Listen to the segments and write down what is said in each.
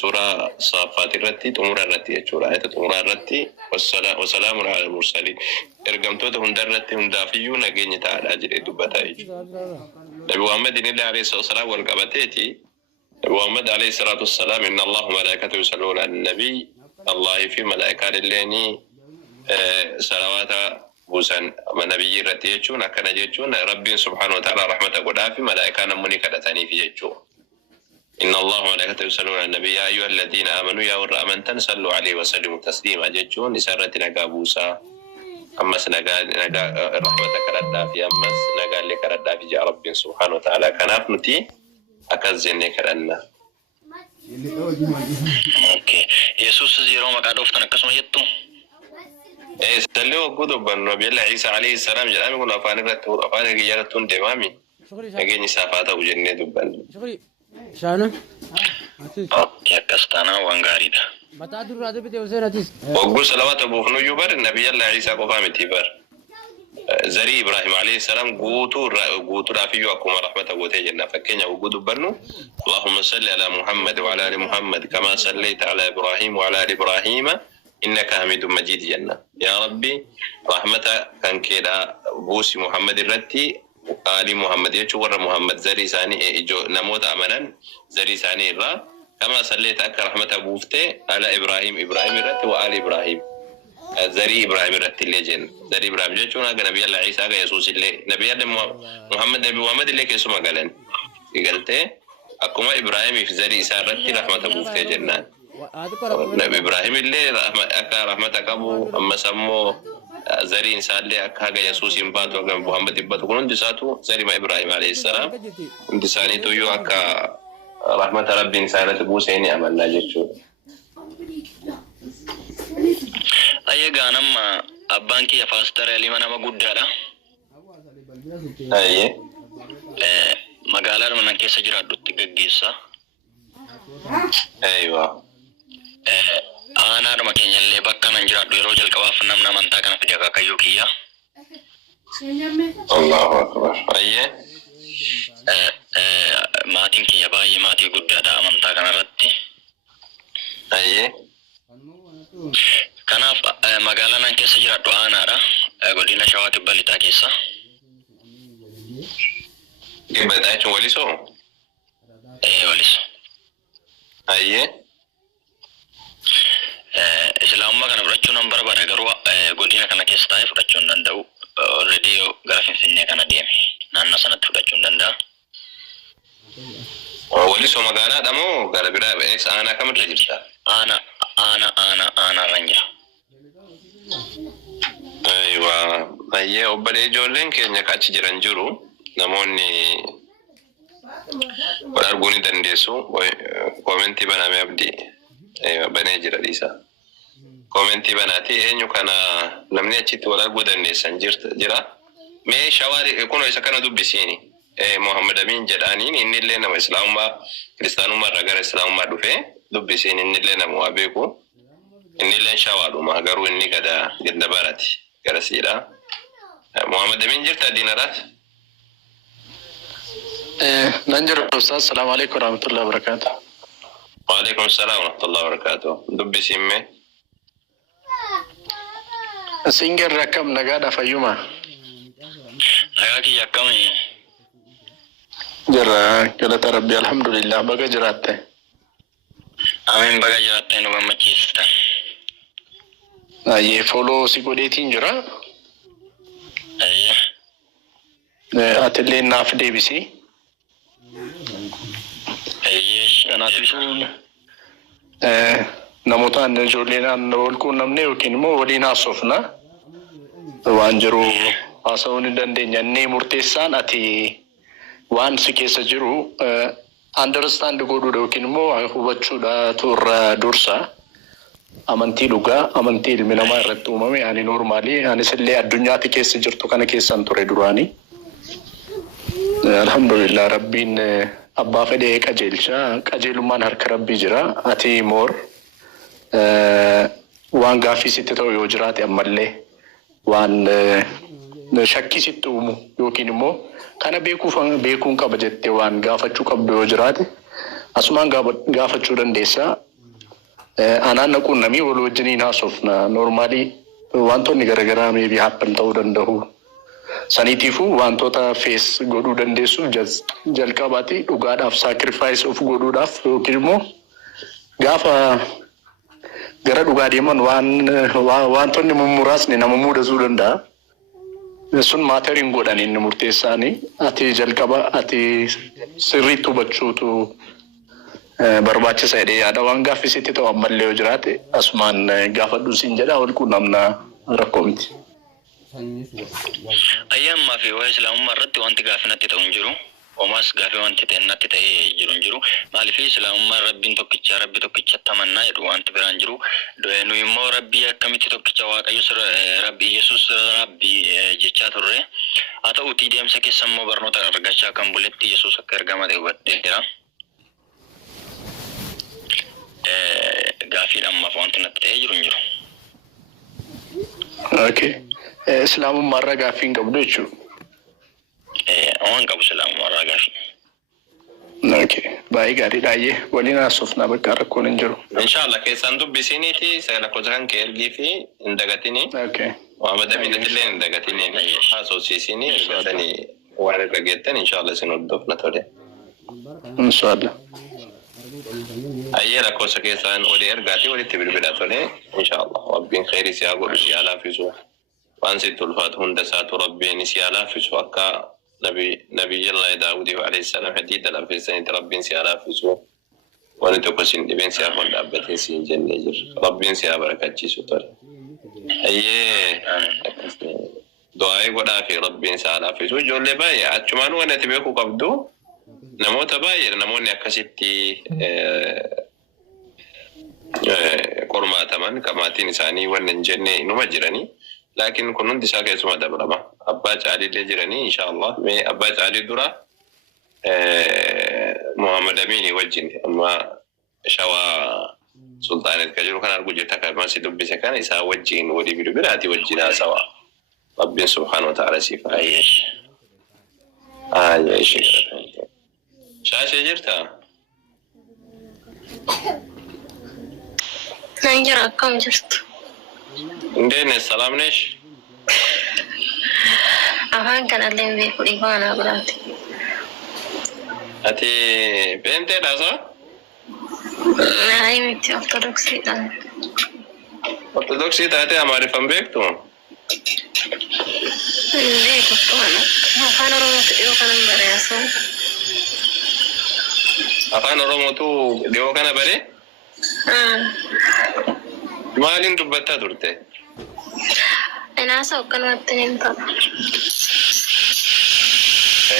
سورة صافات الرتي تمر الرتي يجورا تمر الرتي وسلام على المرسلين ارقمتو هند الرتي هندافيو نجيني تعالى أجل دبتاي نبي محمد الله عليه الصلاة والسلام والقبتيتي نبي محمد عليه الصلاة والسلام إن الله ملائكته يصلون على النبي الله في ملائكة الليني صلوات بوسن نبي رتي يجون أكن يجون ربي سبحانه وتعالى رحمة قدا في ملائكة نمني كدتاني في يجون إن الله وملائكته يصلون على النبي يا أيها الذين آمنوا يا ور أمنتن صلوا عليه وسلموا تسليما جتون نسرت نجابوسا أمس نجا رحمتك ردا في أمس نجا لك ردا في جاء رب سبحانه وتعالى كناف نتي أكزني كرنا. أوكي يسوع زيرو ما قادوا فتنكسم يتو. سلوا قدو بالنبي الله عيسى عليه السلام جل يقول أفاني رجالتون دمامي. أجيني سافاته وجنة دبل. شانو أوكي كستانا وانغاريدا بتا دور راده بده وزيراتيس وقول صلوات ابو خنو يبر النبي الله عيسى قفا متيبر زري ابراهيم عليه السلام قوتو رافيو اكم رحمته وتجنا فكنيا وجود بنو اللهم صل على محمد وعلى ال محمد كما صليت على ابراهيم وعلى ال ابراهيم انك حميد مجيد جنة يا ربي رحمتك كان كده بوسي محمد الرتي آل محمد يجور محمد زري ثاني جو نموت أمنا زري ثاني را كما صليت أك رحمة بوفته على إبراهيم الرت وآل إبراهيم زري إبراهيم الرت اللي جن زري إبراهيم جتونا نبي الله عيسى يسوع اللي نبي الله محمد اللي كيسوع قالن قالته أكما إبراهيم في زري عيسى الرت رحمة بوفته جنان نبي إبراهيم اللي رحمة أبو أما سمو زري إنسان لي أكها يسوع سيمبات وعند محمد يبات كلون دساتو زري ما إبراهيم عليه السلام دساني تو يو أكا رحمة ربي إنسان تبوسيني عملنا جتشو أيه غانم أبانكي يا فاستر اللي ما قدرا أيه مقالة من كيس جرا دوتي جيسا أيوة أنا رما كينيا اللي بكا من جرا دويرو جل كواف نمنا من تاكنا في جاكا كيوكيا الله أكبر أيه ماتين كي يباي ماتي قدرا من تاكنا رتي أيه كنا مقالة من كيس جرا دو أنا را قلنا شوات بالي تاكيسا كيف بدأت وليسو وليسو أيه Islam kan fudhachuun nan barbaada garuu godina kana keessa taa'ee fudhachuu hin danda'u. Already gara Finfinnee kana deeme naannoo sanatti fudhachuu hin danda'a. Walisoo magaalaadha moo gara biraa aanaa kamirra jirta? Aanaa ranja. Ayyee obbolee ijoolleen keenya achi jiran jiru namoonni wal arguu ni dandeessu koomentii banamee abdii banee jira dhiisa. Komentii banaati eenyu kana namni achitti wal arguu dandeessan jira mee shawaari kuno isa kana dubbisiini Muhammad Amin jedhaniin inni illee nama islaamummaa kiristaanummaa irraa gara islaamummaa dhufee dubbisiin inni illee nama waa beeku inni illee shawaadhuma garuu inni gada barati gara siidha Muhammad Amin jirta diinaraat nanjir ustaz assalamu alaykum warahmatullahi wabarakatuh wa alaykum assalam warahmatullahi wabarakatuh dubbisiin mee Singer rakam nagada fayuma. Nagaki yakami. Jara kala tarabbi alhamdulillah baga jiratte. Amin baga jiratte no gamachista. Aye follow sikodetin jira. Aye. Atelle naf debisi. Aye Nafisun. Namoota ijoollee naannoo wal quunnamnee yookiin immoo waliin haasofna waan jiru haasa'uu ni dandeenya. Inni murteessaan ati waan si keessa jiru understand godhuudha yookiin immoo hubachuudha turra dursa amantii dhugaa amantii ilmi namaa irratti uumame ani normaalii anis illee addunyaatti keessa jirtu kana keessan ture duraanii. Alhamdulillah rabbiin abbaa fedhee qajeelummaan harka rabbii jira ati moor waan gaaffii sitti ta'u yoo jiraate ammallee waan shakkii sitti uumu yookiin immoo kana beekuun qaba jettee waan gaafachuu qabdu yoo jiraate asumaan gaafachuu dandeessa anaan naquun namii wal wajjiniin haasofna normaalii wantoonni garaagaraa maybe happen ta'uu danda'u. Saniitiifuu wantoota fees godhuu dandeessuuf jalqabaati dhugaadhaaf sacrifice of godhuudhaaf yookiin immoo gaafa gara dhugaa deeman wantoonni muraasni nama mudachuu danda'a. Sun maatariin godhan inni murteessaanii ati jalqaba ati sirriitti hubachuutu barbaachisa jedhee yaada. Waan gaaffisitti ta'u ammallee yoo jiraate asumaan gaafadhu siin jedha wal quunnamna rakkoo miti. Ayyammaa fi waa islaamummaa irratti wanti gaafinatti ta'u hin jiru. Omas gaafii wanti ta'ennatti ta'ee jiru hin jiru. Maaliif islaamummaa rabbiin tokkicha rabbi tokkicha tamannaa jedhu wanti biraan jiru. Nu immoo rabbii akkamitti tokkicha waaqayyo rabbi Yesuus rabbi jechaa turre. Haa ta'uutii deemsa keessa immoo barnoota argachaa kan buletti Yesuus akka ergama ta'e hubadheera. Gaafii ammaaf wanti natti ta'ee jiru hin jiru. Okay. Islaamummaa irraa gaafii hin qabdu jechuudha. Waan qabu islaamummaa irraa gaafii. Okay. Baay'ee gaariidha. Waliin haasofnaa bakka rakkoon hin jiru. Inshallah keessaan dubbisiniiti lakkoofsa kan kee ergii fi hin dagatini. Okay. Waamada miidhagillee hin dagatini. Haasofsiisini ergatanii waan irra geettan inshallah isin hordofna tole. Inshallah. Ayyee lakkoofsa keessaan olii ergaati walitti bilbilaa tole inshallah. Rabbiin khairii siyaa godhu siyaa laaffisu. Waan sitti ulfaatu hunda isaatu rabbiin siyaa laaffisu akka nabiyyillahi Daawudii alayhi salaam hadiida laffeessanitti rabbiin siyaa laaffisu. Wanti tokko siin dhibeen siyaa kun dhaabbatee siin jennee jirra. Rabbiin siyaa barakachiisu tole. Ayyee du'aa godhaa fi rabbiin siyaa laaffisu. Ijoollee baay'ee achumaan waan ati beekuu qabdu. Namoota baay'ee namoonni akkasitti qormaataman kamaatiin isaanii waan hin jenne inuma jiranii. Laakiin kun hundi isaa keessuma dabalama. Abbaa caalillee jiranii inshallah. Mee abbaa caalii dura Muhammad Amiinii wajjin amma shawaa sultaanet ka jiru kan argu jirta kan si dubbise kana isaa wajjin walii bilbilaati wajjin haasawa. Rabbiin subhaanahu wa ta'ala siif ayyeesh. Ayyeesh. Shaashee jirta? Nan jira akkam jirtu? Indeenes salaamnesh? Afaan kanallee hin beeku dhiifama naa godhaate. Ati beenteedha isaa? Ayi miti ortodoksiidha. Ortodoksii taate amaariffan beektu? Hin beeku tuana. Afaan Oromootu dhiyoo kanan bareesu. Afaan Oromootu dhiyoo kana bare? Maaliin dubbattaa turte? Inaasa akkanumatti hin ta'u.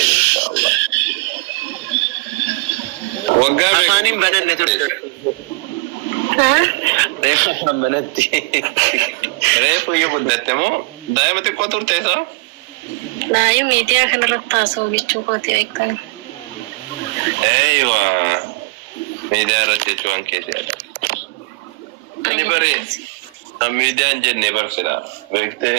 Inshallah. Waggaa Afaaniin bananne turte. Reefu afaan banatti. Reefu iyyuu guddatte moo daa'ima xiqqoo turte isaa? Daa'ima miidiyaa kanarratti haasa'u jechuu kooti beektan. Eeywa. Miidiyaa irratti jechuun waan keessa yaada. Ani baree miidiyaan jennee barsiidha. Beektee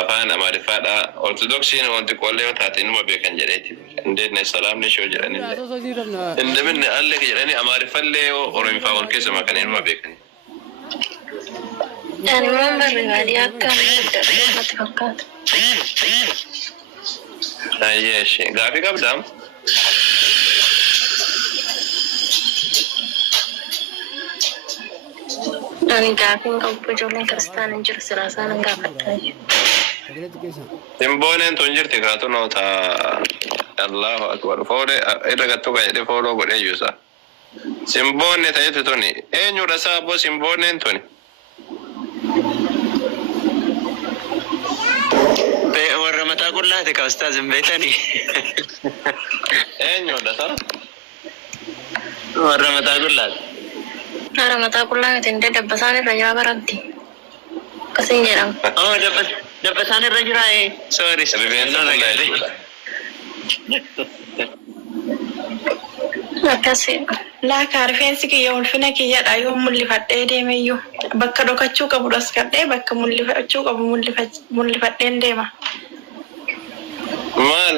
afaan amaariffaadha. Ortodoksiin wanti qollee yoo taate inuma beekan jedheeti. Indeenne salaamne shoo jedhanillee. Indaminne alle jedhanii amaariffallee yoo oromifaa wal keessa makan inuma beekan. Animaan barri baadiyyaa akka guddadha natti fakkaata. Ayyeeshi. Gaafii qabdaa? Ani gaafiin qabu ijoolleen kiristaanaa hin jiru silaa isaan hin gaafadhaa jiru. Simbooneen tun jirti kaatu noota Allahu akbar. Foole irra gattu jedhee fooloo godhee yuusa. Simboonne ta'etu tuni eenyudha saaboo simboonneen tuni? Warra mataa qullaate ka ustaaz hin beekanii. Eenyudha saa? Warra mataa qullaate. Hara mataa qullaa miti indee dabbasaan irra jira baratti. Akkasiin jedhama. Oh dabbasaan irra jira sorry. Rifeensa qullaa jechuudha. Akkasiidha. Laaka rifeensi kiyya ulfina kiyyadha yoo mul'ifadhee deemeyyuu bakka dhokachuu qabu dhaskadhee bakka mul'ifachuu qabu mul'ifadheen deema. Maal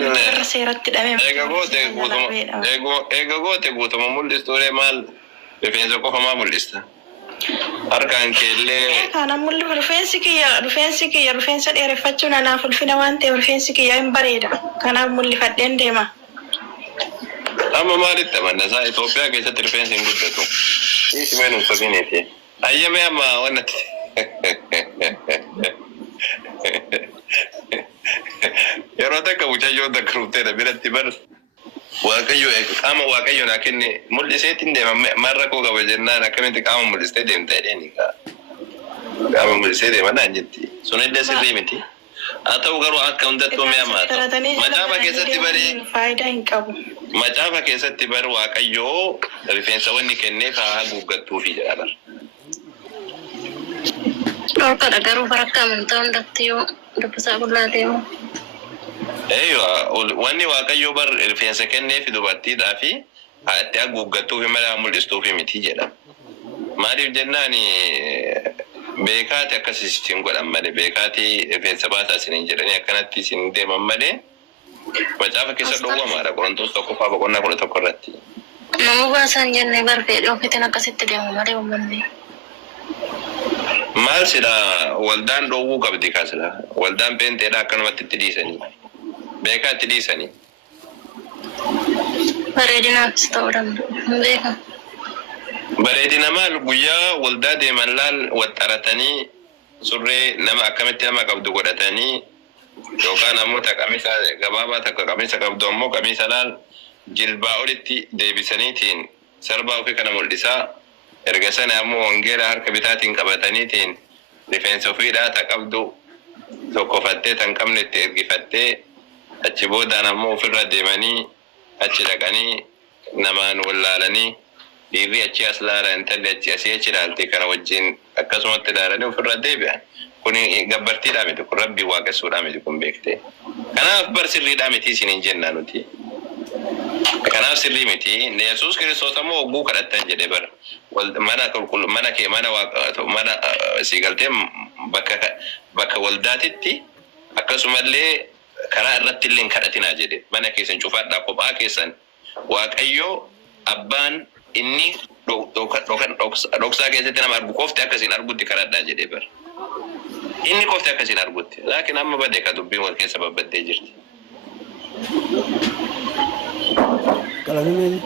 seeratti dhabee eega goote guutuma mul'istuulee maal rifeensa qofa maa mul'ista harkaan keellee kana mulli rifeensa dheereffachuun anaaf ulfina waan ta'eef rifeensi kiyya hin bareeda kanaaf mul'ifadheen deema. Amma maalitti amannasaa Itoophiyaa keessatti rifeensi hin guddatu. Ismeen uffatineeti. Ayyame amma wannatti. Yeroo takka mucayyoo takka rufteedha biratti bar. Waaqayyo qaama waaqayyo naa kenne mul'iseetiin deema marra koo qaba jennaan akkamitti qaama mul'istee deemta jedheeni qaama mul'isee deema naan jetti. Sun illee sirrii miti. Haa ta'u garuu akka hundattuu mi'a maata. Macaafa keessatti barii faayidaa hin qabu. Macaafa keessatti bar waaqayyoo rifeensawwan ni kenneef haa guuggattuufi jedha. Dhorkadha garuu barakka amantaa hundatti yoo dubbisaa qullaatee moo. Wanni waaqayyoo bar rifeensa kenneef dubartiidhaa fi itti haguuggattuufi malee mul'istuufi miti jedha. Maaliif jennaan beekaati akkasii isin godhan malee beekaati rifeensa baasaa isin jedhanii akkanatti isin deeman malee macaafa keessa dhowwamaadha Qorontos 1:11 irratti. Nama baasan jennee barfeedhe ofiitiin akkasitti deemu malee uummanni. Maal sila waldaan dhowwuu qabdi kaasila waldaan peenteedha akkanumatti itti dhiisanii beekaa itti dhiisanii. Bareedinaafis ta'uu danda'u hin beekamu. Bareedina maal guyyaa waldaa deeman laal waxxaratanii surree nama akkamitti nama qabdu godhatanii yookaan ammoo qamisa gabaabaa takka qamisa qabdu ammoo qamisa laal jilbaa olitti deebisaniitiin sarbaa ofii kana mul'isaa erga sana ammoo wangeela harka bitaatiin qabataniitiin rifeensa ofiidhaa ta qabdu tokkofattee tan qabne itti ergifattee achi boodaan ammoo ofirra deemanii achi dhaqanii namaan wallaalanii dhiirri achi as laala intalli achi achi ilaalte kana wajjin akkasumatti ilaalanii ofirra deebi'an. Kun gabbartiidhaa miti kun rabbii waaqessuudhaa miti kun beektee. Kanaaf bar sirriidhaa miti isiniin jennaa nuti. Kanaaf sirrii miti Yesuus Kiristoos ammoo hogguu kadhattan jedhe bar mana kee mana siigaltee bakka waldaatitti akkasumallee karaa irratti illee kadhatinaa jedhe mana keessan cufaadhaa kophaa keessan waaqayyo abbaan inni dhoksaa keessatti nama argu qofti akkasiin argutti kadhadhaa jedhe bar. Inni qofti akkasiin argutti. Laakiin amma badee ka dubbiin wal keessa babbaddee jirti. Kalau ini